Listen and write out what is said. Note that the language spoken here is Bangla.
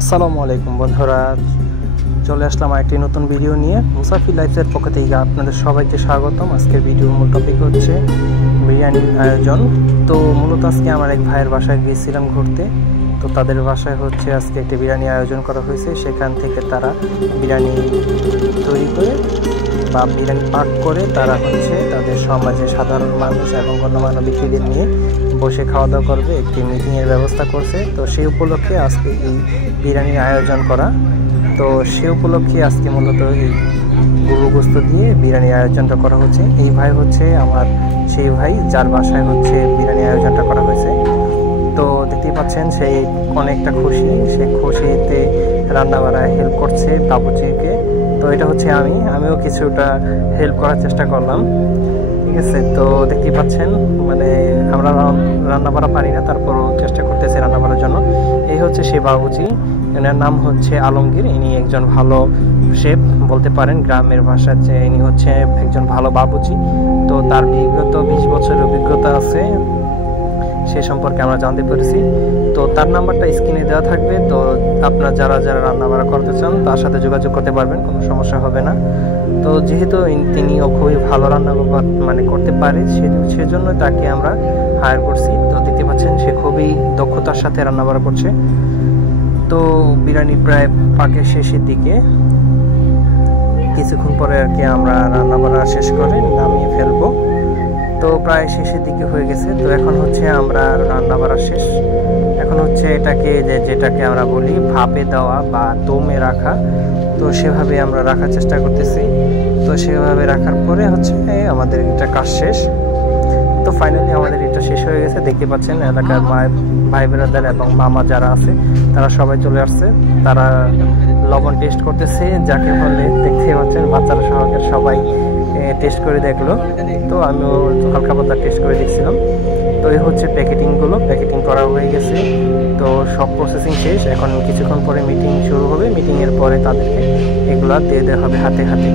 আসসালামু আলাইকুম বন্ধুরা, চলে আসলাম একটি নতুন ভিডিও নিয়ে। মুসাফির লাইফের পক্ষ থেকে আপনাদের সবাইকে স্বাগতম। আজকের ভিডিওর মূল টপিক হচ্ছে বিরিয়ানির আয়োজন। তো মূলত আজকে আমার এক ভাইয়ের বাসায় গিয়েছিলাম ঘুরতে। তো তাদের বাসায় হচ্ছে আজকে একটি বিরিয়ানি আয়োজন করা হয়েছে। সেখান থেকে তারা বিরিয়ানি তৈরি করে বা বিরিয়ানি পাক করে তারা হচ্ছে তাদের সমাজে সাধারণ মানুষ এবং গণ্যমান্য ব্যক্তিদের নিয়ে বসে খাওয়া দাওয়া করবে, একটি মিটিংয়ের ব্যবস্থা করছে। তো সেই উপলক্ষে আজকে এই বিরিয়ানির আয়োজন করা। তো সে উপলক্ষে আজকে মূলত এই গরু গোস্ত দিয়ে বিরিয়ানির আয়োজনটা করা হচ্ছে। এই ভাই হচ্ছে আমার সেই ভাই যার বাসায় হচ্ছে বিরিয়ানির আয়োজনটা করা হয়েছে। তো দেখতেই পাচ্ছেন সেই অনেকটা খুশি, সে খুশিতে রান্নাবাড়ায় হেল্প করছে বাবুজিকে। তো এটা হচ্ছে আমিও কিছুটা হেল্প করার চেষ্টা করলাম, ঠিক আছে। তো দেখতেই পাচ্ছেন মানে আমরা রান্না বাড়া পারি না, তারপরও চেষ্টা করতেছি রান্না বাড়ার জন্য। এই হচ্ছে সে বাবুজি, এনার নাম হচ্ছে আলমগীর। ইনি একজন ভালো শেফ বলতে পারেন, গ্রামের ভাষায় যে ইনি হচ্ছে একজন ভালো বাবুজি। তো তার বিগত 20 বছরের অভিজ্ঞতা আছে, সে সম্পর্কে আমরা জানতে পেরেছি। তো তার নাম্বারটা স্ক্রিনে দেওয়া থাকবে। তো আপনারা যারা যারা রান্নাবাড়া করতে চান তার সাথে যোগাযোগ করতে পারবেন, কোনো সমস্যা হবে না। তো যেহেতু তিনিও খুবই ভালো রান্না মানে করতে পারে, সেজন্য তাকে আমরা হায়ার করছি। তো দেখতে পাচ্ছেন সে খুবই দক্ষতার সাথে রান্নাবাড়া করছে। তো বিরিয়ানি প্রায় পাকের শেষের দিকে, কিছুক্ষণ পরে আর কি আমরা রান্নাবাড়া শেষ করে নামিয়ে ফেলবো। তো প্রায় শেষের দিকে হয়ে গেছে। তো এখন হচ্ছে আমরা রান্না বাড়া শেষ। এখন হচ্ছে এটাকে যেটাকে আমরা বলি ভাপে দেওয়া বা দমে রাখা। তো সেভাবে আমরা রাখার চেষ্টা করতেছি। তো সেভাবে রাখার পরে হচ্ছে আমাদের এটা কাজ শেষ। তো ফাইনালি আমাদের এটা শেষ হয়ে গেছে। দেখতে পাচ্ছেন এলাকার ভাই ব্রাদার এবং মামা যারা আছে তারা সবাই চলে আসছে। তারা লবণ টেস্ট করতেছে, যাকে বলে দেখতে পাচ্ছেন বাচ্চারা সহকারে সবাই টেস্ট করে দেখলো। তো আমিও হালকা পাতলা টেস্ট করে দেখছিলাম। তো এই হচ্ছে প্যাকেটিং করা হয়ে গেছে। তো সব প্রসেসিং শেষ। এখন কিছুক্ষণ পরে মিটিং শুরু হবে। মিটিংয়ের পরে তাদেরকে এগুলা দিয়ে দেওয়া হবে হাতে হাতে।